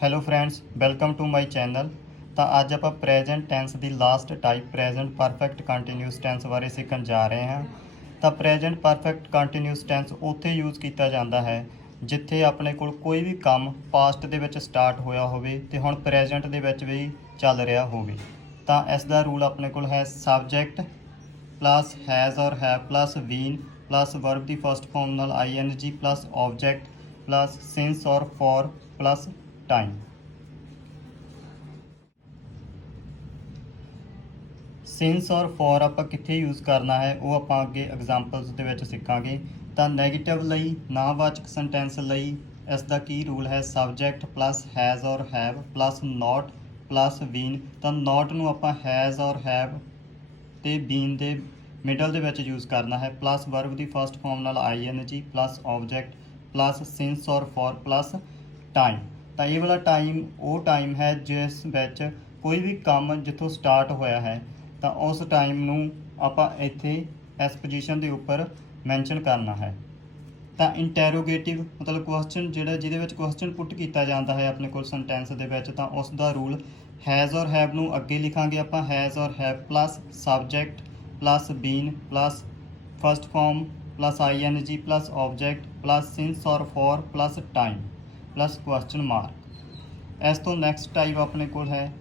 Hello friends, welcome to my channel. ਤਾਂ ਅੱਜ ਆਪਾਂ ਪ੍ਰੈਜੈਂਟ ਟੈਂਸ ਦੀ last type present perfect continuous tense ਬਾਰੇ ਸਿੱਖਣ ਜਾ ਰਹੇ ਹਾਂ। ਤਾਂ ਪ੍ਰੈਜੈਂਟ ਪਰਫੈਕਟ ਕੰਟੀਨਿਊਸ ਟੈਂਸ ਉੱਥੇ ਯੂਜ਼ ਕੀਤਾ ਜਾਂਦਾ ਹੈ ਜਿੱਥੇ ਆਪਣੇ ਕੋਲ ਕੋਈ ਵੀ ਕੰਮ ਪਾਸਟ ਦੇ ਵਿੱਚ ਸਟਾਰਟ ਹੋਇਆ ਹੋਵੇ ਤੇ ਹੁਣ ਪ੍ਰੈਜੈਂਟ ਦੇ ਵਿੱਚ ਵੀ ਚੱਲ ਰਿਹਾ ਹੋਵੇ। ਤਾਂ ਇਸ ਦਾ ਰੂਲ ਆਪਣੇ ਕੋਲ ਹੈ ਸਬਜੈਕਟ ਪਲੱਸ ਹੈਜ਼ ਔਰ have plus been plus verb ਦੀ ਫਸਟ ਫਾਰਮ ਨਾਲ ing plus object plus since ਔਰ ਫॉर ਪਲੱਸ ਟਾਈਮ। ਸਿੰਸ ਔਰ ਫॉर ਆਪਾਂ ਕਿੱਥੇ ਯੂਜ਼ ਕਰਨਾ ਹੈ ਉਹ ਆਪਾਂ ਅੱਗੇ ਐਗਜ਼ਾਮਪਲਸ ਦੇ ਵਿੱਚ ਸਿੱਖਾਂਗੇ। ਤਾਂ ਨੈਗੇਟਿਵ ਲਈ ਨਾਂਹਵਾਚਕ ਸੈਂਟੈਂਸ ਲਈ ਇਸ ਦਾ ਕੀ ਰੂਲ ਹੈ ਸਬਜੈਕਟ ਪਲੱਸ ਹੈਜ਼ ਔਰ ਹੈਵ ਪਲੱਸ ਨੋਟ ਪਲੱਸ ਬੀਨ। ਤਾਂ ਨੋਟ ਨੂੰ ਆਪਾਂ ਹੈਜ਼ ਔਰ ਹੈਵ ਤੇ ਬੀਨ ਦੇ ਮਿਡਲ ਦੇ ਵਿੱਚ ਯੂਜ਼ ਕਰਨਾ ਹੈ ਪਲੱਸ ਵਰਬ ਦੀ ਫਸਟ ਫਾਰਮ ਨਾਲ ing plus object plus since ਔਰ ਫॉर ਪਲੱਸ ਟਾਈਮ। ਤਾਂ ਇਹ ਵਾਲਾ ਟਾਈਮ ਉਹ ਟਾਈਮ ਹੈ ਜਿਸ ਵਿੱਚ ਕੋਈ ਵੀ ਕੰਮ ਜਿੱਥੋਂ ਸਟਾਰਟ ਹੋਇਆ ਹੈ ਤਾਂ ਉਸ ਟਾਈਮ ਨੂੰ ਆਪਾਂ ਇੱਥੇ ਇਸ ਪੋਜੀਸ਼ਨ ਦੇ ਉੱਪਰ ਮੈਂਸ਼ਨ ਕਰਨਾ ਹੈ। ਤਾਂ ਇੰਟੈਰੋਗੇਟਿਵ ਮਤਲਬ ਕੁਐਸਚਨ ਜਿਹਦੇ ਵਿੱਚ ਕੁਐਸਚਨ ਪੁੱਟ ਕੀਤਾ ਜਾਂਦਾ ਹੈ ਆਪਣੇ ਕੋਲ ਸੈਂਟੈਂਸ ਦੇ ਵਿੱਚ, ਤਾਂ ਉਸ ਦਾ ਰੂਲ ਹੈਜ਼ ਔਰ ਹੈਵ ਨੂੰ ਅੱਗੇ ਲਿਖਾਂਗੇ ਆਪਾਂ ਹੈਜ਼ ਔਰ have plus subject plus been plus first form plus ing plus object plus since ਔਰ for plus time plus question mark. ਇਸ ਤੋਂ ਨੈਕਸਟ ਟਾਈਪ ਆਪਣੇ ਕੋਲ ਹੈ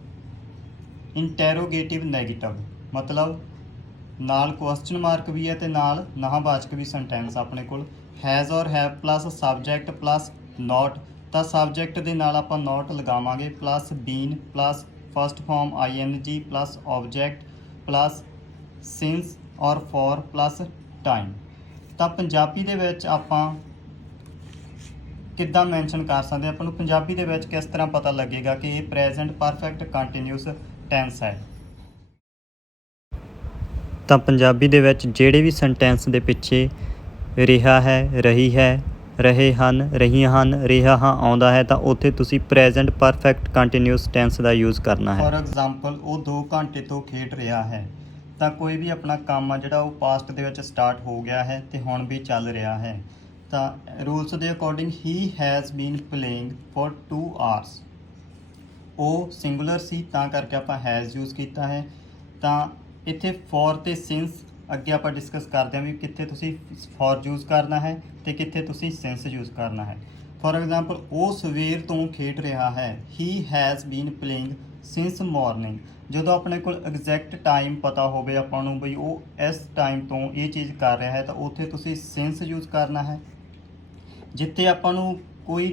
ਇੰਟੈਰੋਗੇਟਿਵ ਨੈਗੇਟਿਵ, ਮਤਲਬ ਨਾਲ ਕੁਐਸਚਨ ਮਾਰਕ ਵੀ ਹੈ ਤੇ ਨਾਲ ਨਾਂਹਵਾਚਕ ਵੀ ਸੈਂਟੈਂਸ ਆਪਣੇ ਕੋਲ ਹੈਜ਼ ਔਰ have plus subject plus not. ਤਾਂ ਸਬਜੈਕਟ ਦੇ ਨਾਲ ਆਪਾਂ ਨੋਟ ਲਗਾਵਾਂਗੇ plus been plus first form ing plus object plus since ਔਰ ਫॉर ਪਲੱਸ ਟਾਈਮ। ਤਾਂ ਪੰਜਾਬੀ ਦੇ ਵਿੱਚ ਆਪਾਂ ਕਿੱਦਾਂ ਮੈਂਸ਼ਨ ਕਰ ਸਕਦੇ ਆਪਾਂ ਨੂੰ ਪੰਜਾਬੀ ਦੇ ਵਿੱਚ ਕਿਸ ਤਰ੍ਹਾਂ ਪਤਾ ਲੱਗੇਗਾ ਕਿ ਇਹ ਪ੍ਰੈਜ਼ੈਂਟ ਪਰਫੈਕਟ ਕੰਟੀਨਿਊਸ ਟੈਂਸ ਹੈ। ਤਾਂ ਪੰਜਾਬੀ ਦੇ ਵਿੱਚ ਜਿਹੜੇ ਵੀ ਸੈਂਟੈਂਸ ਦੇ ਪਿੱਛੇ ਰਿਹਾ ਹੈ, ਰਹੀ ਹੈ, ਰਹੇ ਹਨ, ਰਹੀਆਂ ਹਨ, ਰਿਹਾ ਹਾਂ ਆਉਂਦਾ ਹੈ ਤਾਂ ਉੱਥੇ ਤੁਸੀਂ ਪ੍ਰੈਜ਼ੈਂਟ ਪਰਫੈਕਟ ਕੰਟੀਨਿਊਸ ਟੈਂਸ ਦਾ ਯੂਜ਼ ਕਰਨਾ ਹੈ। ਫੋਰ ਐਗਜ਼ਾਮਪਲ ਉਹ 2 ਘੰਟੇ ਤੋਂ ਖੇਡ ਰਿਹਾ ਹੈ। ਤਾਂ ਕੋਈ ਵੀ ਆਪਣਾ ਕੰਮ ਆ ਜਿਹੜਾ ਉਹ ਪਾਸਟ ਦੇ ਵਿੱਚ ਸਟਾਰਟ ਹੋ ਗਿਆ ਹੈ ਤੇ ਹੁਣ ਵੀ ਚੱਲ ਰਿਹਾ ਹੈ। ਤਾਂ ਰੂਲਸ ਦੇ according he has been playing for 2 hours. ਉਹ ਸਿੰਗੂਲਰ ਸੀ ਤਾਂ ਕਰਕੇ ਆਪਾਂ ਹੈਜ਼ ਯੂਜ਼ ਕੀਤਾ ਹੈ। ਤਾਂ ਇੱਥੇ ਫॉर ਤੇ ਸਿੰਸ ਅੱਗੇ ਆਪਾਂ ਡਿਸਕਸ ਕਰਦੇ ਹਾਂ ਵੀ ਕਿੱਥੇ ਤੁਸੀਂ ਫॉर ਯੂਜ਼ ਕਰਨਾ ਹੈ ਤੇ ਕਿੱਥੇ ਤੁਸੀਂ ਸਿੰਸ ਯੂਜ਼ ਕਰਨਾ ਹੈ। ਫੋਰ ਐਗਜ਼ਾਮਪਲ ਉਹ ਸਵੇਰ ਤੋਂ ਖੇਡ ਰਿਹਾ ਹੈ। He has been playing since morning. ਜਦੋਂ ਆਪਣੇ ਕੋਲ ਐਗਜ਼ੈਕਟ ਟਾਈਮ ਪਤਾ ਹੋਵੇ ਆਪਾਂ ਨੂੰ ਬਈ ਉਹ ਇਸ ਟਾਈਮ ਤੋਂ ਇਹ ਚੀਜ਼ ਕਰ ਰਿਹਾ ਹੈ ਤਾਂ ਉੱਥੇ ਤੁਸੀਂ ਸਿੰਸ ਯੂਜ਼ ਕਰਨਾ ਹੈ। ਜਿੱਥੇ ਆਪਾਂ ਨੂੰ ਕੋਈ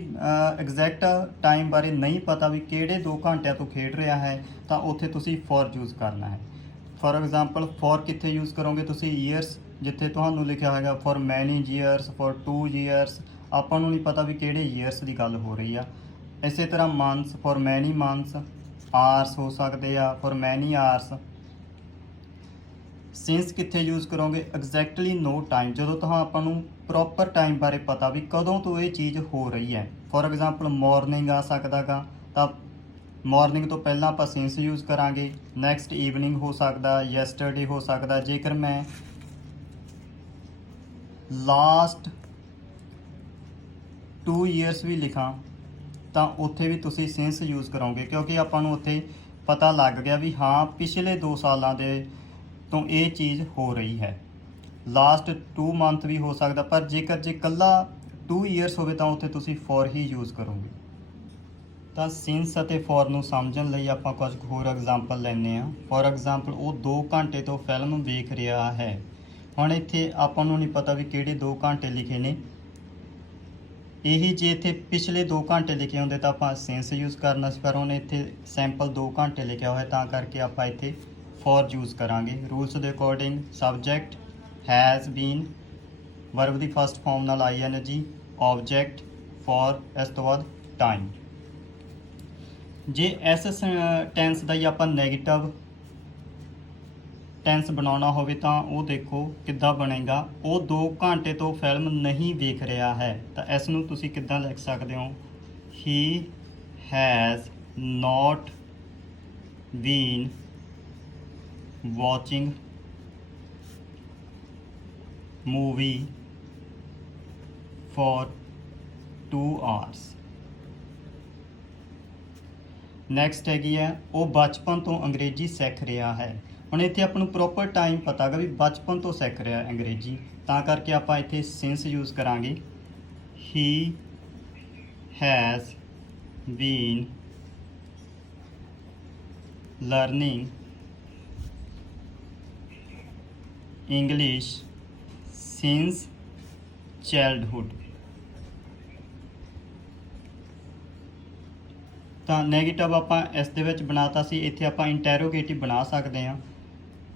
ਐਗਜ਼ੈਕਟ ਟਾਈਮ ਬਾਰੇ ਨਹੀਂ ਪਤਾ ਵੀ ਕਿਹੜੇ 2 ਘੰਟਿਆਂ ਤੋਂ ਖੇਡ ਰਿਹਾ ਹੈ ਤਾਂ ਉੱਥੇ ਤੁਸੀਂ ਫॉर ਯੂਜ਼ ਕਰਨਾ ਹੈ। ਫੋਰ ਐਗਜ਼ਾਮਪਲ ਫॉर ਕਿੱਥੇ ਯੂਜ਼ ਕਰੋਗੇ ਤੁਸੀਂ ਈਅਰਸ, ਜਿੱਥੇ ਤੁਹਾਨੂੰ ਲਿਖਿਆ ਹੋਏਗਾ ਫॉर ਮੈਨੀ ਈਅਰਸ ਫॉर 2 ਈਅਰਸ, ਆਪਾਂ ਨੂੰ ਨਹੀਂ ਪਤਾ ਵੀ ਕਿਹੜੇ ਈਅਰਸ ਦੀ ਗੱਲ ਹੋ ਰਹੀ ਆ। ਇਸੇ ਤਰ੍ਹਾਂ months for many months, years ਹੋ ਸਕਦੇ ਆ ਫॉर ਮੈਨੀ ਆਰਸ। ਸਿੰਸ ਕਿੱਥੇ ਯੂਜ਼ ਕਰੋਗੇ ਐਗਜ਼ੈਕਟਲੀ ਨੋ ਟਾਈਮ, ਜਦੋਂ ਆਪਾਂ ਨੂੰ ਪ੍ਰੋਪਰ ਟਾਈਮ ਬਾਰੇ ਪਤਾ ਵੀ ਕਦੋਂ ਤੋਂ ਇਹ ਚੀਜ਼ ਹੋ ਰਹੀ ਹੈ। ਫੋਰ ਐਗਜ਼ਾਮਪਲ ਮਾਰਨਿੰਗ ਆ ਸਕਦਾ ਗਾ ਤਾਂ ਮਾਰਨਿੰਗ ਤੋਂ ਪਹਿਲਾਂ ਆਪਾਂ ਸਿੰਸ ਯੂਜ਼ ਕਰਾਂਗੇ। ਨੈਕਸਟ ਈਵਨਿੰਗ ਹੋ ਸਕਦਾ, ਯੈਸਟਰਡੇ ਹੋ ਸਕਦਾ। ਜੇਕਰ ਮੈਂ ਲਾਸਟ 2 ਈਅਰਸ ਵੀ ਲਿਖਾਂ ਤਾਂ ਉੱਥੇ ਵੀ ਤੁਸੀਂ ਸਿੰਸ ਯੂਜ਼ ਕਰੋਗੇ ਕਿਉਂਕਿ ਆਪਾਂ ਨੂੰ ਉੱਥੇ ਪਤਾ ਲੱਗ ਗਿਆ ਵੀ ਹਾਂ ਪਿਛਲੇ 2 ਸਾਲਾਂ ਦੇ ਤੋਂ ਇਹ ਚੀਜ਼ ਹੋ ਰਹੀ ਹੈ। ਲਾਸਟ 2 ਮੰਥ ਵੀ ਹੋ ਸਕਦਾ ਪਰ ਜੇ ਇਕੱਲਾ 2 ਈਅਰਸ ਹੋਵੇ ਤਾਂ ਉੱਥੇ ਤੁਸੀਂ ਫॉर ਹੀ ਯੂਜ਼ ਕਰੋਗੇ। ਤਾਂ ਸਿੰਸ ਅਤੇ ਫॉर ਨੂੰ ਸਮਝਣ ਲਈ ਆਪਾਂ ਕੁਝ ਹੋਰ ਐਗਜ਼ਾਮਪਲ ਲੈਂਦੇ ਹਾਂ। ਫੋਰ ਐਗਜ਼ਾਮਪਲ ਉਹ 2 ਘੰਟੇ ਤੋਂ ਫਿਲਮ ਵੇਖ ਰਿਹਾ ਹੈ। ਹੁਣ ਇੱਥੇ ਆਪਾਂ ਨੂੰ ਨਹੀਂ ਪਤਾ ਵੀ ਕਿਹੜੇ 2 ਘੰਟੇ ਲਿਖੇ ਨੇ। ਇਹੀ ਜੇ ਇੱਥੇ ਪਿਛਲੇ 2 ਘੰਟੇ ਲਿਖੇ ਹੁੰਦੇ ਤਾਂ ਆਪਾਂ ਸਿੰਸ ਯੂਜ਼ ਕਰਨਾ ਸੀ, ਪਰ ਉਹਨੇ ਇੱਥੇ ਸੈਂਪਲ 2 ਘੰਟੇ ਲਿਖਿਆ ਹੋਇਆ ਤਾਂ ਕਰਕੇ ਆਪਾਂ ਇੱਥੇ ਫॉर ਯੂਜ਼ ਕਰਾਂਗੇ। ਰੂਲਸ ਦੇ according subject has been, verb ਦੀ ਫਸਟ ਫਾਰਮ ਨਾਲ ing, ਆਬਜੈਕਟ ਫॉर, ਇਸ ਤੋਂ ਬਾਅਦ ਟਾਈਮ। ਜੇ ਇਸ ਟੈਂਸ ਦਾ ਹੀ ਆਪਾਂ ਨੈਗੇਟਿਵ ਟੈਂਸ ਬਣਾਉਣਾ ਹੋਵੇ ਤਾਂ ਉਹ ਦੇਖੋ ਕਿੱਦਾਂ ਬਣੇਗਾ। ਉਹ 2 ਘੰਟੇ ਤੋਂ ਫਿਲਮ ਨਹੀਂ ਵੇਖ ਰਿਹਾ ਹੈ ਤਾਂ ਇਸ ਨੂੰ ਤੁਸੀਂ ਕਿੱਦਾਂ ਲਿਖ ਸਕਦੇ ਹੋ he has not been watching movie for 2 hours. Next ਹੈਗੀ ਹੈ ਉਹ ਬਚਪਨ ਤੋਂ ਅੰਗਰੇਜ਼ੀ ਸਿੱਖ ਰਿਹਾ ਹੈ। ਹੁਣ ਇੱਥੇ ਆਪਾਂ ਨੂੰ ਪ੍ਰੋਪਰ ਟਾਈਮ ਪਤਾ ਗਾ ਵੀ ਬਚਪਨ ਤੋਂ ਸਿੱਖ ਰਿਹਾ ਅੰਗਰੇਜ਼ੀ, ਤਾਂ ਕਰਕੇ ਆਪਾਂ ਇੱਥੇ ਸਿੰਸ ਯੂਜ਼ ਕਰਾਂਗੇ। He has been learning English since childhood. ਤਾਂ ਨੈਗੇਟਿਵ ਆਪਾਂ ਇਸ ਦੇ ਵਿੱਚ ਬਣਾਤਾ ਸੀ, ਇੱਥੇ ਆਪਾਂ ਇੰਟੈਰੋਗੇਟਿਵ ਬਣਾ ਸਕਦੇ ਹਾਂ।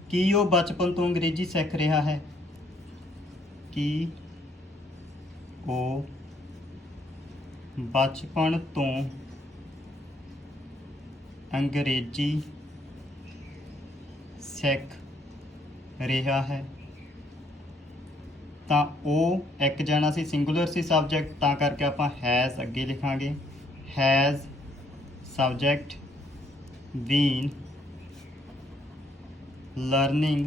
ਕੀ ਉਹ ਬਚਪਨ ਤੋਂ ਅੰਗਰੇਜ਼ੀ ਸਿੱਖ ਰਿਹਾ ਹੈ? ਕੀ ਉਹ ਬਚਪਨ ਤੋਂ ਅੰਗਰੇਜ਼ੀ ਸਿੱਖ ਰਿਹਾ ਹੈ? ਤਾਂ ਉਹ ਇੱਕ ਜਣਾ ਸੀ, ਸਿੰਗੂਲਰ ਸੀ ਸਬਜੈਕਟ, ਤਾਂ ਕਰਕੇ ਆਪਾਂ ਹੈਜ਼ ਅੱਗੇ ਲਿਖਾਂਗੇ। Has subject been learning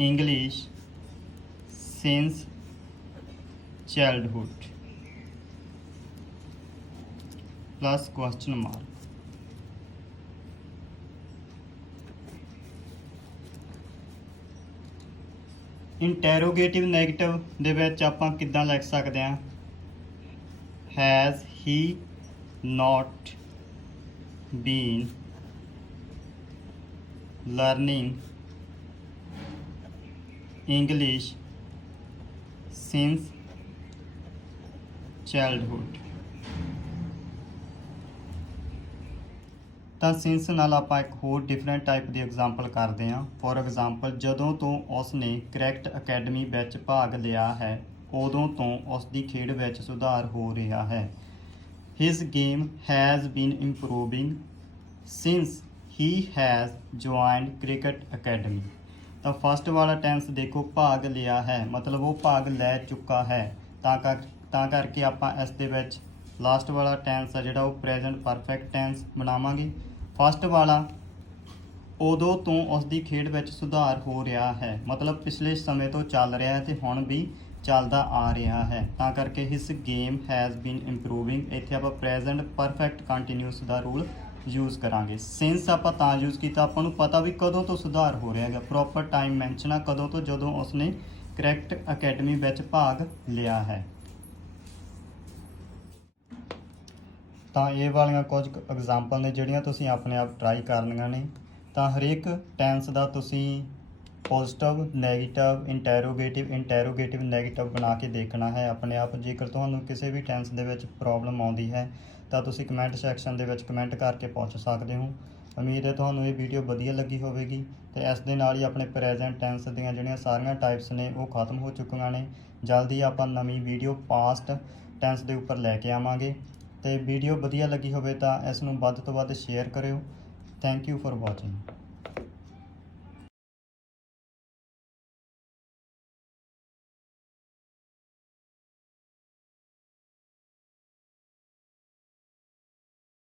English since childhood plus question mark। Interrogative negative ਦੇ ਵਿੱਚ ਆਪਾਂ ਕਿੱਦਾਂ ਲਿਖ ਸਕਦੇ ਹਾਂ? Has he not been learning English since childhood? ਤਾਂ ਸਿੰਸ ਨਾਲ ਆਪਾਂ ਇੱਕ ਹੋਰ ਡਿਫਰੈਂਟ ਟਾਈਪ ਦੀ ਐਗਜ਼ਾਮਪਲ ਕਰਦੇ ਹਾਂ। ਫੋਰ ਐਗਜ਼ਾਮਪਲ, ਜਦੋਂ ਤੋਂ ਉਸ ਨੇ ਕਰੈਕਟ ਅਕੈਡਮੀ ਵਿੱਚ ਭਾਗ ਲਿਆ ਹੈ ਉਦੋਂ ਤੋਂ ਉਸ ਦੀ ਖੇਡ ਵਿੱਚ ਸੁਧਾਰ ਹੋ ਰਿਹਾ ਹੈ। His game has been improving since he has joined cricket academy। ਤਾਂ ਫਸਟ ਵਾਲਾ ਟੈਂਸ ਦੇਖੋ, ਭਾਗ ਲਿਆ ਹੈ ਮਤਲਬ ਉਹ ਭਾਗ ਲੈ ਚੁੱਕਾ ਹੈ, ਤਾਂ ਕਰਕੇ ਆਪਾਂ ਇਸ ਦੇ ਵਿੱਚ ਲਾਸਟ ਵਾਲਾ ਟੈਂਸ ਆ ਜਿਹੜਾ ਉਹ ਪ੍ਰੈਜ਼ੈਂਟ ਪਰਫੈਕਟ ਟੈਂਸ ਬਣਾਵਾਂਗੇ। ਫਸਟ ਵਾਲਾ ਉਦੋਂ ਤੋਂ ਉਸ ਦੀ ਖੇਡ ਵਿੱਚ ਸੁਧਾਰ ਹੋ ਰਿਹਾ ਹੈ ਮਤਲਬ ਪਿਛਲੇ ਸਮੇਂ ਤੋਂ ਚੱਲ ਰਿਹਾ ਹੈ ਤੇ ਹੁਣ ਵੀ ਚੱਲਦਾ ਆ ਰਿਹਾ ਹੈ, ਤਾਂ ਕਰਕੇ ਹਿਸ ਗੇਮ ਹੈਜ਼ ਬੀਨ ਇੰਪਰੂਵਿੰਗ। ਇੱਥੇ ਆਪਾਂ ਪ੍ਰੈਜ਼ੈਂਟ ਪਰਫੈਕਟ ਕੰਟੀਨਿਊਸ ਦਾ ਰੂਲ ਯੂਜ਼ ਕਰਾਂਗੇ। ਸਿੰਸ ਆਪਾਂ ਤਾਂ ਯੂਜ਼ ਕੀਤਾ, ਆਪਾਂ ਨੂੰ ਪਤਾ ਵੀ ਕਦੋਂ ਤੋਂ ਸੁਧਾਰ ਹੋ ਰਿਹਾ ਹੈਗਾ, ਪ੍ਰੋਪਰ ਟਾਈਮ ਮੈਂਸ਼ਨ ਆ ਕਦੋਂ ਤੋਂ, ਜਦੋਂ ਉਸਨੇ ਕਰੈਕਟ ਅਕੈਡਮੀ ਵਿੱਚ ਭਾਗ ਲਿਆ ਹੈ। ਤਾਂ ਇਹ ਵਾਲੀਆਂ ਕੁਝ ਐਗਜ਼ਾਮਪਲ ਨੇ ਜਿਹੜੀਆਂ ਤੁਸੀਂ ਆਪਣੇ ਆਪ ਟਰਾਈ ਕਰਨੀਆਂ ਨੇ। ਤਾਂ ਹਰੇਕ ਟੈਂਸ ਦਾ ਤੁਸੀਂ ਪੋਜ਼ੀਟਿਵ, ਨੈਗੇਟਿਵ, ਇੰਟੈਰੋਗੇਟਿਵ ਨੈਗੇਟਿਵ ਬਣਾ ਕੇ ਦੇਖਣਾ ਹੈ ਆਪਣੇ ਆਪ। ਜੇਕਰ ਤੁਹਾਨੂੰ ਕਿਸੇ ਵੀ ਟੈਂਸ ਦੇ ਵਿੱਚ ਪ੍ਰੋਬਲਮ ਆਉਂਦੀ ਹੈ ਤਾਂ ਤੁਸੀਂ ਕਮੈਂਟ ਸੈਕਸ਼ਨ ਦੇ ਵਿੱਚ ਕਮੈਂਟ ਕਰਕੇ ਪੁੱਛ ਸਕਦੇ ਹੋ। ਉਮੀਦ ਹੈ ਤੁਹਾਨੂੰ ਇਹ ਵੀਡੀਓ ਵਧੀਆ ਲੱਗੀ ਹੋਵੇਗੀ ਤੇ ਇਸ ਦੇ ਨਾਲ ਹੀ ਆਪਣੇ ਪ੍ਰੈਜ਼ੈਂਟ ਟੈਂਸ ਦੀਆਂ ਜਿਹੜੀਆਂ ਸਾਰੀਆਂ ਟਾਈਪਸ ਨੇ ਉਹ ਖਤਮ ਹੋ ਚੁੱਕੀਆਂ ਨੇ। ਜਲਦੀ ਆਪਾਂ ਨਵੀਂ ਵੀਡੀਓ ਪਾਸਟ ਟੈਂਸ ਦੇ ਉੱਪਰ ਲੈ ਕੇ ਆਵਾਂਗੇ। ਤੇ ਵੀਡੀਓ ਵਧੀਆ ਲੱਗੀ ਹੋਵੇ ਤਾਂ ਇਸ ਨੂੰ ਵੱਧ ਤੋਂ ਵੱਧ ਸ਼ੇਅਰ ਕਰਿਓ। Thank you for watching.